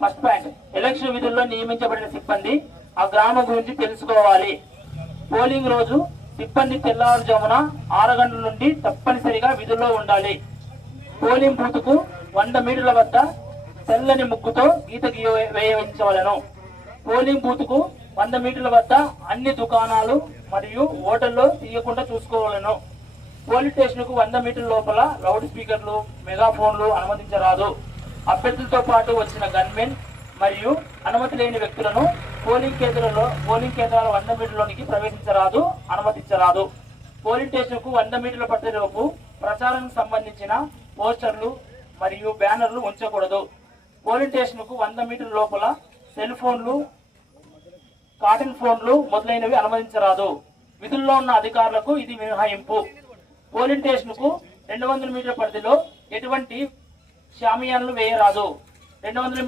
First point, election విధుల్లో నియమించబడిన సిబ్బంది ఆ గ్రామం గురించి తెలుసుకోవాలి. పోలింగ్ రోజు సిబ్బంది తెల్లవారుజామున 6 గంటల నుండి తప్పనిసరిగా విధుల్లో ఉండాలి. పోలింగ్ బూత్ కు 100 మీటర్ల వద్ద తెల్లని ముగ్గుతో గీత వేయించవలను. పోలింగ్ బూత్ కు 100 మీటర్ల వద్ద అన్ని దుకాణాలు మరియు హోటల్లో తీయకుండా చూసుకోవాలను. పోలీస్ స్టేషన్ కు 100 మీటర్ల లోపల లౌడ్ స్పీకర్లు, మెగాఫోన్లు అనుమతించరాదు. అభ్యర్థులతో పాటు వచ్చిన గన్మెన్ మరియు అనుమతి లేని వ్యక్తులను పోలింగ్ కేంద్రాల 100 మీటర్లోనికి ప్రవేశించరాదు, అనుమతించరాదు. పోలింగ్ స్టేషన్ కు 100 మీటర్ల పరిధిలోపు ప్రచారానికి సంబంధించిన పోస్టర్లు మరియు బ్యానర్లు ఉంచకూడదు. పోలింగ్ స్టేషన్ కు 100 మీటర్ల లోపల సెల్ ఫోన్లు, కాటన్ ఫోన్లు మొదలైనవి అనుమతించరాదు. విధుల్లో ఉన్న అధికారులకు ఇది మినహాయింపు. పోలింగ్ స్టేషన్ కు 200 మీటర్ల పరిధిలో ఎటువంటి షామియాన్లు వేయరాదు. 200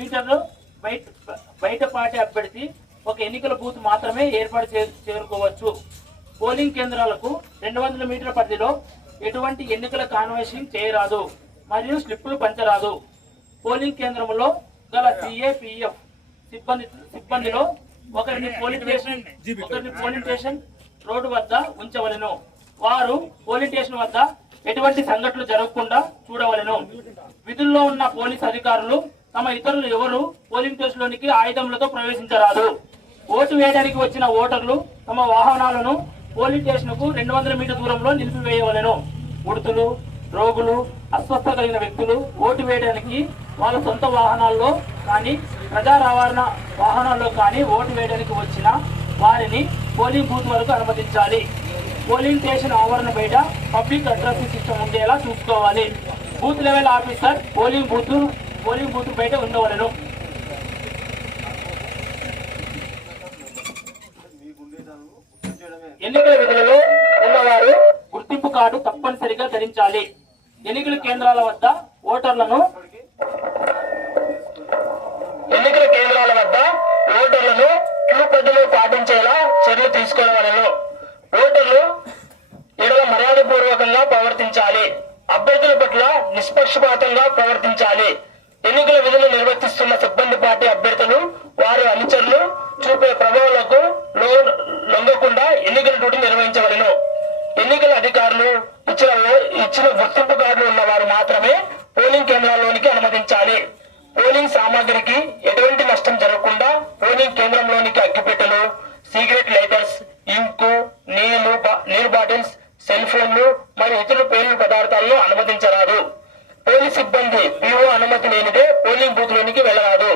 మీటర్లు బయట పార్టీ అభ్యర్థి ఒక ఎన్నికల బూత్ మాత్రమే ఏర్పాటు చేరుకోవచ్చు. పోలింగ్ కేంద్రాలకు 200 మీటర్ల పరిధిలో ఎటువంటి ఎన్నికల కాన్వాషింగ్ చేయరాదు మరియు స్లిప్పులు పంచరాదు. పోలింగ్ కేంద్రంలో గల సిఏపిఎఫ్ సిబ్బందిలో ఒకరిని పోలింగ్ స్టేషన్ రోడ్డు వద్ద ఉంచవలెను. వారు పోలింగ్ స్టేషన్ వద్ద ఎటువంటి సంఘటనలు జరగకుండా చూడవలెను. విధుల్లో ఉన్న పోలీస్ అధికారులు తమ ఇతరులు ఎవరు పోలింగ్ స్టేషన్ లోనికి ఆయుధములతో ప్రవేశించరాదు. ఓటు వేయడానికి వచ్చిన ఓటర్లు తమ వాహనాలను పోలింగ్ స్టేషన్ కు 200 మీటర్ల దూరంలో నిలిపివేయవలెను. ఉడుతులు, రోగులు, అస్వస్థ కలిగిన వ్యక్తులు ఓటు వేయడానికి వాళ్ళ సొంత వాహనాల్లో కానీ ప్రజా రవాణా వాహనాల్లో కానీ ఓటు వేయడానికి వచ్చిన వారిని పోలింగ్ బూత్ వరకు అనుమతించాలి. పోలింగ్ స్టేషన్ ఆవరణ బయట పబ్లిక్ అడ్రసింగ్ సిస్టమ్ ఉండేలా చూసుకోవాలి. Booth level officer polling booth బయట ఉండవలెను. ఎన్నికల విధులలో ఉన్నవారు గుర్తింపు కార్డు తప్పనిసరిగా ధరించాలి. ఎన్నికల కేంద్రాల వద్ద ఓటర్లను క్యూ పద్ధతిలో పాటించేలా చర్యలు తీసుకోవాలను. ఓటర్లు ఎడల మర్యాదపూర్వకంగా ప్రవర్తించాలి. అభ్యర్థుల పట్ల నిష్పక్షపాతంగా ప్రవర్తించాలి. ఎన్నికల విధులు నిర్వర్తిస్తున్న సిబ్బంది పార్టీ అభ్యర్థులు వారి అనుచరులు చూపే ప్రభావాలకు లొంగకుండా ఎన్నికల డ్యూటీ నిర్వహించవలను. ఎన్నికల అధికారులు ఇచ్చిన గుర్తింపు కార్డులు ఉన్న వారు మాత్రమే పోలింగ్ కేంద్రాల్లోనికి అనుమతించాలి. పోలింగ్ సామాగ్రికి ఎటువంటి నష్టం జరగకుండా పోలింగ్ కేంద్రంలోనికి అగ్గిపెట్టెలు, సిగరెట్ లైటర్స్, ఇంకు, నీరు బాటిల్స్, సెల్ ఫోన్లు మరియు ఇతర పేలుడు పదార్థాలను అనుమతించరాదు. పోలీస్ సిబ్బంది పిఓ అనుమతి లేనిదే పోలింగ్ బూత్ లోనికి వెళ్లరాదు.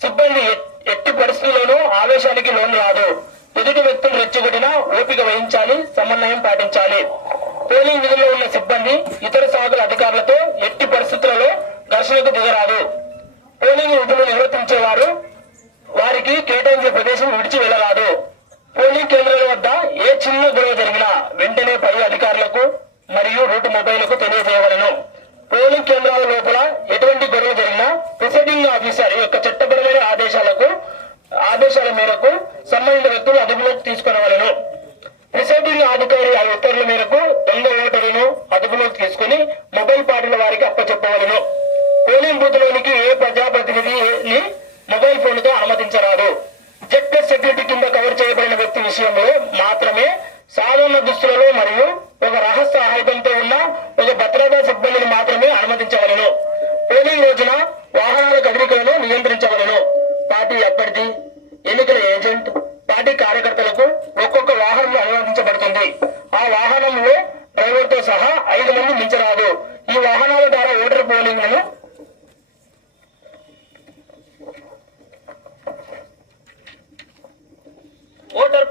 సిబ్బంది ఎట్టి పరిస్థితుల్లోనూ ఆవేశానికి లోను రాదు. ఎదుటి వ్యక్తులు రెచ్చగొట్టినా ఓపిక వహించాలి, సమన్వయం పాటించాలి. పోలింగ్ విధుల్లో ఉన్న సిబ్బంది ఇతర శాఖల అధికారులతో ఎట్టి పరిస్థితులలో ఘర్షణకు దిగరాదు. పోలింగ్ విధులు నిర్వర్తించేవారు వారికి కేటాయించే ప్రదేశం విడిచి వెళ్లరాదు. పోలింగ్ కేంద్రాల వద్ద ఏ చిన్న గొడవ జరిగినా వెంటనే పై అధికారులకు మరియు రూట్ మొబైల్కు తెలియజేయవలను. పోలింగ్ కేంద్రాల లోపల ఎటువంటి గొడవ జరిగినా ప్రిసైడింగ్ ఆఫీసర్ యొక్క చట్టపరమైన ఆదేశాల మేరకు సంబంధిత వ్యక్తులు అదుపులోకి తీసుకునవలను. ప్రిసైడింగ్ అధికారి ఆ ఉత్తర్వుల మేరకు దొంగ ఓటర్లను అదుపులోకి తీసుకుని మొబైల్ పార్టీల వారికి అప్పచెప్పవలను. పోలింగ్ బూత్ లోనికి ఏ ప్రజాప్రతినిధిని మొబైల్ ఫోన్ తో అనుమతించరాదు. జెడ్ ప్లస్ సెక్యూరిటీ కింద కవర్ చేయబడిన వ్యక్తి విషయంలో మాత్రమే సాధారణ దుస్తులలో మరియు ఒక రహస్య ఆయుధంతో ఉన్న ఒక భద్రతా సిబ్బందిని మాత్రమే అనుమతించవలను. పోలింగ్ రోజున వాహనాల కదలికలను నియంత్రించవలను. పార్టీ అభ్యర్థి, ఎన్నికల ఏజెంట్, పార్టీ కార్యకర్తలకు ఒక్కొక్క వాహనం అనుమతించబడుతుంది. ఆ వాహనంలో డ్రైవర్ తో సహా 5 మంది మించరాదు. ఈ వాహనాల ద్వారా ఓటర్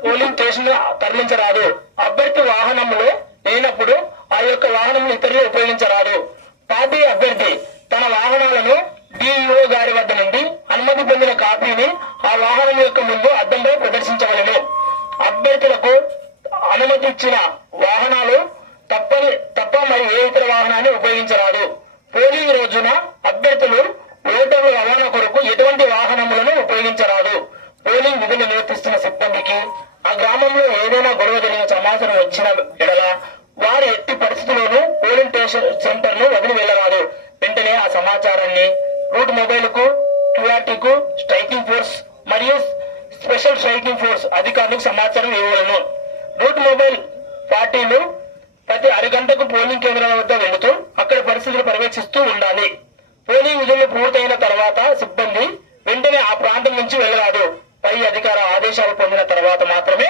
పోలింగ్ స్టేషన్ తరలించరాదు. అభ్యర్థి వాహనంలో లేనప్పుడు ఆ యొక్క వాహనం ఇతరులు ఉపయోగించరాదు. పార్టీ అభ్యర్థి తన వాహనాలను డిఈఓ గారి వద్ద నుండి అనుమతి పొందిన కాపీని ఆ వాహనం యొక్క ముందు అద్దంపై ప్రదర్శించవలను. అభ్యర్థులకు అనుమతి ఇచ్చిన వాహనాలు తప్ప మరి ఏ ఇతర వాహనాన్ని ఉపయోగించరాదు. పోలింగ్ రోజున అభ్యర్థులు ఓటర్ల రవాణా కొరకు ఎటువంటి వాహనములను ఉపయోగించరాదు. పోలింగ్ విధులు నిర్వర్తిస్తున్న సిబ్బందికి ఆ గ్రామంలో ఏదైనా గొడవ జరిగిన సమాచారం వచ్చిన ఎడల వారు ఎట్టి పరిస్థితుల్లోనూ పోలింగ్ స్టేషన్ సెంటర్ ను వదిలి వెళ్లరాదు. వెంటనే ఆ సమాచారాన్ని రూట్ మొబైల్ కు, క్యూఆర్టీకు, స్ట్రైకింగ్ ఫోర్స్ మరియు స్పెషల్ స్ట్రైకింగ్ ఫోర్స్ అధికారులకు సమాచారం ఇవ్వలను. రూట్ మొబైల్ పార్టీలు ప్రతి అరగంటకు పోలింగ్ కేంద్రాల వద్ద వెళుతూ అక్కడ పరిస్థితులు పర్యవేక్షిస్తూ ఉండాలి. పోలింగ్ విధులు పూర్తయిన తర్వాత సిబ్బంది వెంటనే ఆ ప్రాంతం నుంచి వెళ్ళరాదు. పై అధికార ఆదేశాలు పొందిన తర్వాత మాత్రమే